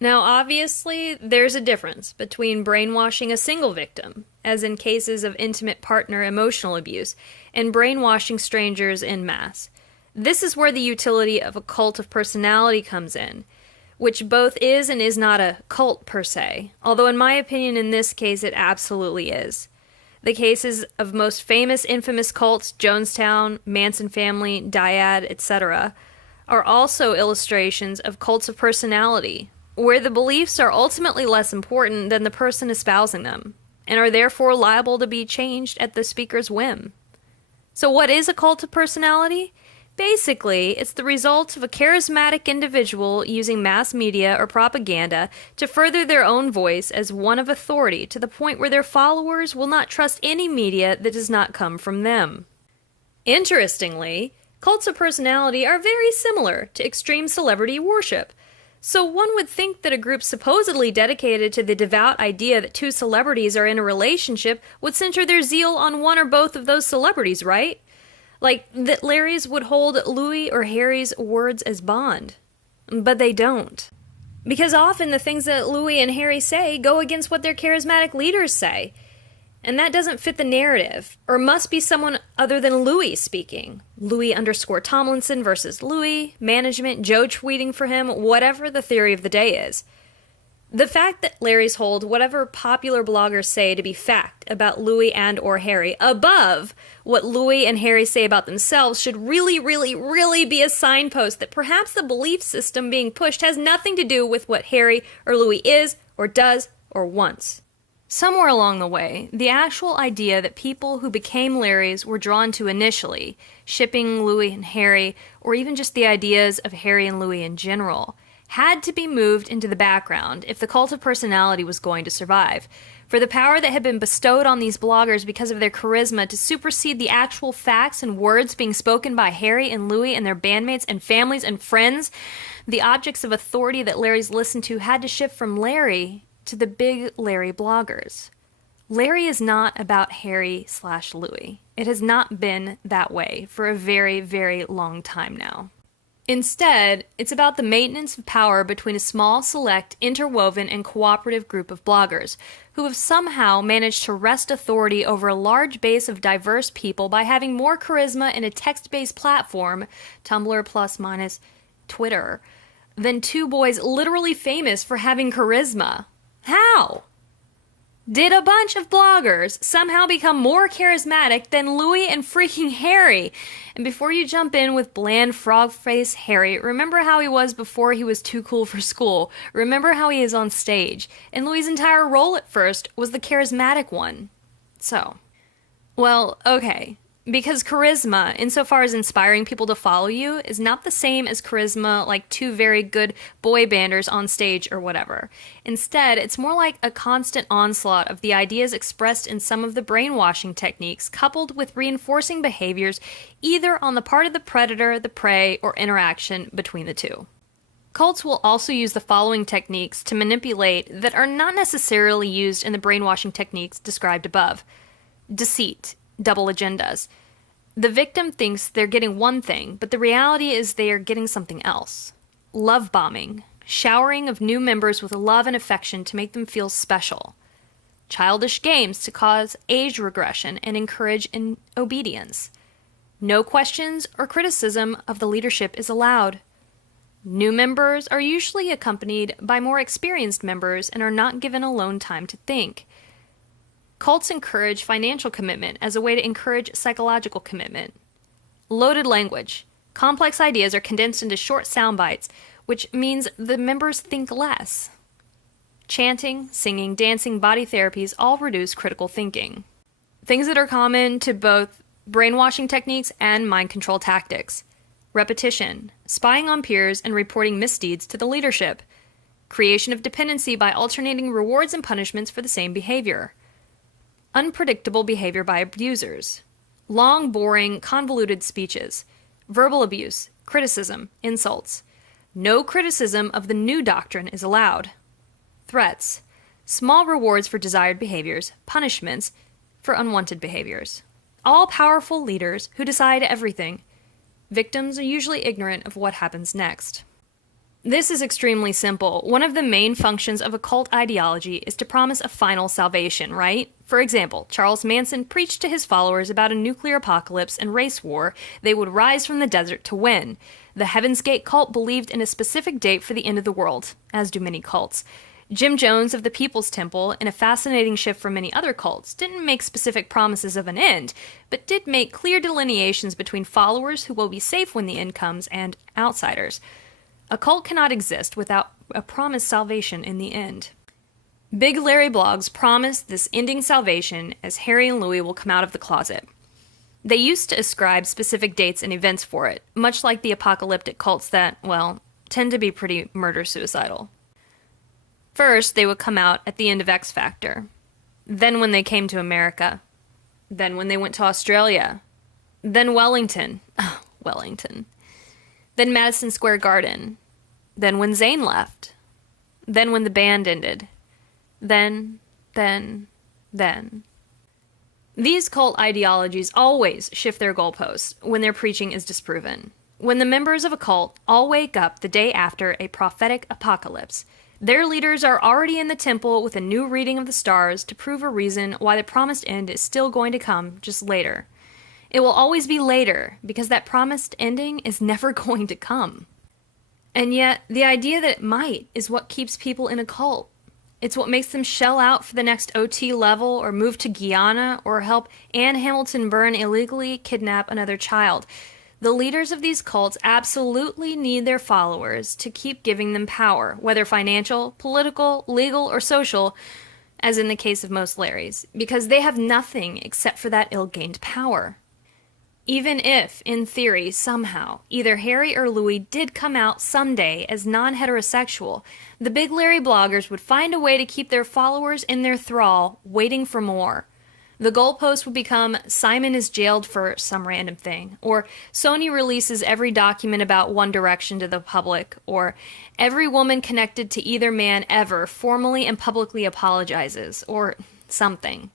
Now, obviously, there's a difference between brainwashing a single victim, as in cases of intimate partner emotional abuse, and brainwashing strangers en masse. This is where the utility of a cult of personality comes in, which both is and is not a cult per se, although in my opinion in this case it absolutely is. The cases of most famous infamous cults, Jonestown, Manson family, Dyad, etc., are also illustrations of cults of personality, where the beliefs are ultimately less important than the person espousing them, and are therefore liable to be changed at the speaker's whim. So what is a cult of personality? Basically, it's the result of a charismatic individual using mass media or propaganda to further their own voice as one of authority to the point where their followers will not trust any media that does not come from them. Interestingly, cults of personality are very similar to extreme celebrity worship. So one would think that a group supposedly dedicated to the devout idea that two celebrities are in a relationship would center their zeal on one or both of those celebrities, right? Like that Larry's would hold Louis or Harry's words as bond. But they don't. Because often the things that Louis and Harry say go against what their charismatic leaders say. And that doesn't fit the narrative, or must be someone other than Louis speaking. Louis underscore Tomlinson versus Louis, management, Joe tweeting for him, whatever the theory of the day is. The fact that Larry's hold whatever popular bloggers say to be fact about Louis and or Harry above what Louis and Harry say about themselves should really, really, really be a signpost that perhaps the belief system being pushed has nothing to do with what Harry or Louis is or does or wants. Somewhere along the way, the actual idea that people who became Larrys were drawn to initially, shipping Louis and Harry, or even just the ideas of Harry and Louis in general, had to be moved into the background if the cult of personality was going to survive. For the power that had been bestowed on these bloggers because of their charisma to supersede the actual facts and words being spoken by Harry and Louis and their bandmates and families and friends, the objects of authority that Larry's listened to had to shift from Larry to the big Larry bloggers. Larry is not about Harry/Louis. It has not been that way for a very, very long time now. Instead, it's about the maintenance of power between a small, select, interwoven, and cooperative group of bloggers, who have somehow managed to wrest authority over a large base of diverse people by having more charisma in a text-based platform, Tumblr plus minus Twitter, than two boys literally famous for having charisma. How? Did a bunch of bloggers somehow become more charismatic than Louis and freaking Harry? And before you jump in with bland frog-face Harry, remember how he was before he was too cool for school. Remember how he is on stage. And Louis' entire role at first was the charismatic one. So, well, okay. Because charisma, insofar as inspiring people to follow you, is not the same as charisma like two very good boy banders on stage or whatever. Instead, it's more like a constant onslaught of the ideas expressed in some of the brainwashing techniques, coupled with reinforcing behaviors either on the part of the predator, the prey, or interaction between the two. Cults will also use the following techniques to manipulate that are not necessarily used in the brainwashing techniques described above. Deceit. Double agendas. The victim thinks they're getting one thing, but the reality is they are getting something else. Love bombing. Showering of new members with love and affection to make them feel special. Childish games to cause age regression and encourage obedience. No questions or criticism of the leadership is allowed. New members are usually accompanied by more experienced members and are not given alone time to think. Cults encourage financial commitment as a way to encourage psychological commitment. Loaded language. Complex ideas are condensed into short sound bites, which means the members think less. Chanting, singing, dancing, body therapies all reduce critical thinking. Things that are common to both brainwashing techniques and mind control tactics. Repetition. Spying on peers and reporting misdeeds to the leadership. Creation of dependency by alternating rewards and punishments for the same behavior. Unpredictable behavior by abusers. Long, boring, convoluted speeches. Verbal abuse, criticism, insults. No criticism of the new doctrine is allowed. Threats. Small rewards for desired behaviors, punishments for unwanted behaviors. All-powerful leaders who decide everything. Victims are usually ignorant of what happens next. This is extremely simple. One of the main functions of a cult ideology is to promise a final salvation, right? For example, Charles Manson preached to his followers about a nuclear apocalypse and race war. They would rise from the desert to win. The Heaven's Gate cult believed in a specific date for the end of the world, as do many cults. Jim Jones of the People's Temple, in a fascinating shift from many other cults, didn't make specific promises of an end, but did make clear delineations between followers who will be safe when the end comes and outsiders. A cult cannot exist without a promised salvation in the end. Big Larry blogs promise this ending salvation as Harry and Louis will come out of the closet. They used to ascribe specific dates and events for it, much like the apocalyptic cults that, well, tend to be pretty murder-suicidal. First, they would come out at the end of X Factor. Then when they came to America. Then when they went to Australia. Then Wellington. Oh, Wellington. Then Madison Square Garden. Then when Zayn left. Then when the band ended. Then. These cult ideologies always shift their goalposts when their preaching is disproven. When the members of a cult all wake up the day after a prophetic apocalypse, their leaders are already in the temple with a new reading of the stars to prove a reason why the promised end is still going to come just later. It will always be later, because that promised ending is never going to come. And yet, the idea that it might is what keeps people in a cult. It's what makes them shell out for the next OT level or move to Guyana or help Anne Hamilton Byrne illegally kidnap another child. The leaders of these cults absolutely need their followers to keep giving them power, whether financial, political, legal, or social, as in the case of most Larrys, because they have nothing except for that ill-gained power. Even if, in theory, somehow, either Harry or Louis did come out someday as non-heterosexual, the Big Larry bloggers would find a way to keep their followers in their thrall, waiting for more. The goalpost would become Simon is jailed for some random thing, or Sony releases every document about One Direction to the public, or every woman connected to either man ever formally and publicly apologizes, or something.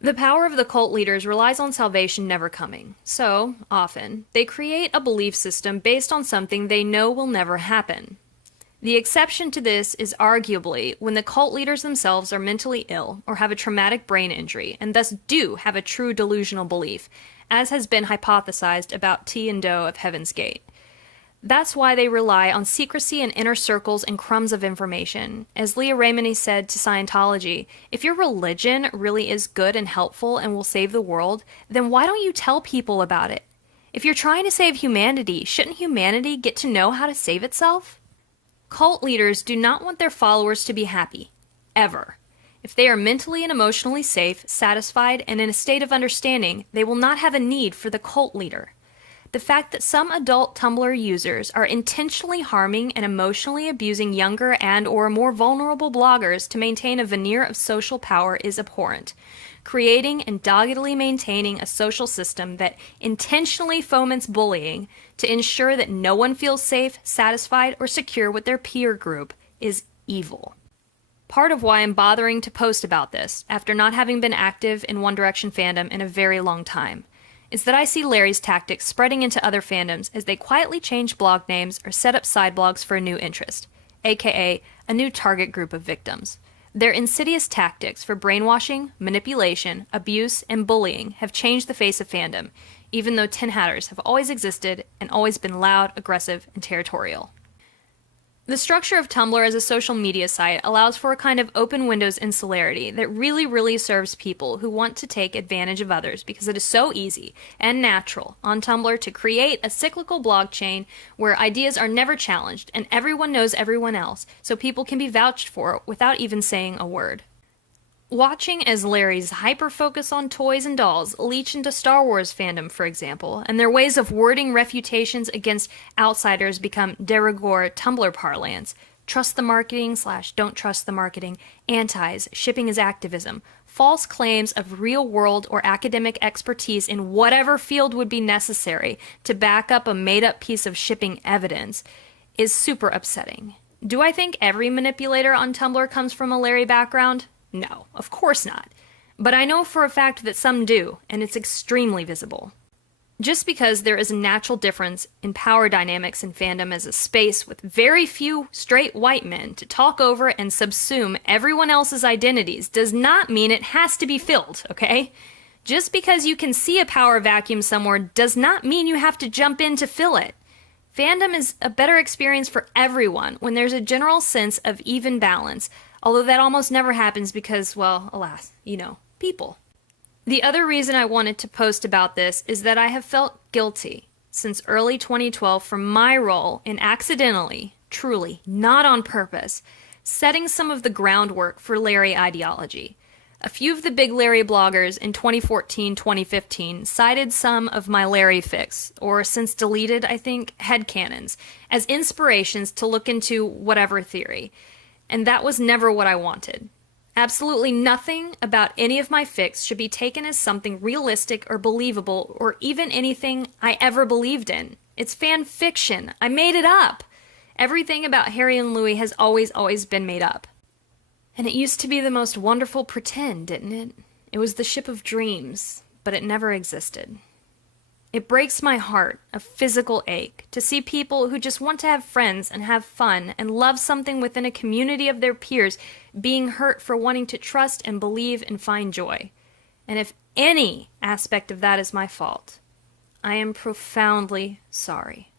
The power of the cult leaders relies on salvation never coming, so, often, they create a belief system based on something they know will never happen. The exception to this is arguably when the cult leaders themselves are mentally ill or have a traumatic brain injury and thus do have a true delusional belief, as has been hypothesized about T and Doe of Heaven's Gate. That's why they rely on secrecy and inner circles and crumbs of information. As Leah Remini said to Scientology, if your religion really is good and helpful and will save the world, then why don't you tell people about it? If you're trying to save humanity, shouldn't humanity get to know how to save itself? Cult leaders do not want their followers to be happy. Ever. If they are mentally and emotionally safe, satisfied, and in a state of understanding, they will not have a need for the cult leader. The fact that some adult Tumblr users are intentionally harming and emotionally abusing younger and or more vulnerable bloggers to maintain a veneer of social power is abhorrent. Creating and doggedly maintaining a social system that intentionally foments bullying to ensure that no one feels safe, satisfied, or secure with their peer group is evil. Part of why I'm bothering to post about this, after not having been active in One Direction fandom in a very long time, is that I see Larry's tactics spreading into other fandoms as they quietly change blog names or set up side blogs for a new interest, aka a new target group of victims. Their insidious tactics for brainwashing, manipulation, abuse, and bullying have changed the face of fandom, even though Tin Hatters have always existed and always been loud, aggressive, and territorial. The structure of Tumblr as a social media site allows for a kind of open windows insularity that really serves people who want to take advantage of others because it is so easy and natural on Tumblr to create a cyclical blog chain where ideas are never challenged and everyone knows everyone else, so people can be vouched for without even saying a word. Watching as Larry's hyper-focus on toys and dolls leach into Star Wars fandom, for example, and their ways of wording refutations against outsiders become de rigueur Tumblr parlance, trust the marketing / don't trust the marketing, antis, shipping as activism, false claims of real-world or academic expertise in whatever field would be necessary to back up a made-up piece of shipping evidence, is super upsetting. Do I think every manipulator on Tumblr comes from a Larry background? No, of course not. But I know for a fact that some do, and it's extremely visible. Just because there is a natural difference in power dynamics in fandom as a space with very few straight white men to talk over and subsume everyone else's identities does not mean it has to be filled, okay? Just because you can see a power vacuum somewhere does not mean you have to jump in to fill it. Fandom is a better experience for everyone when there's a general sense of even balance, although that almost never happens because, well, alas, people. The other reason I wanted to post about this is that I have felt guilty since early 2012 for my role in accidentally, truly, not on purpose, setting some of the groundwork for Larry ideology. A few of the big Larry bloggers in 2014-2015 cited some of my Larry fics, or since deleted, I think, headcanons, as inspirations to look into whatever theory. And that was never what I wanted. Absolutely nothing about any of my fics should be taken as something realistic or believable or even anything I ever believed in. It's fan fiction. I made it up. Everything about Harry and Louis has always been made up. And it used to be the most wonderful pretend, didn't it? It was the ship of dreams, but it never existed. It breaks my heart, a physical ache, to see people who just want to have friends and have fun and love something within a community of their peers being hurt for wanting to trust and believe and find joy. And if any aspect of that is my fault, I am profoundly sorry.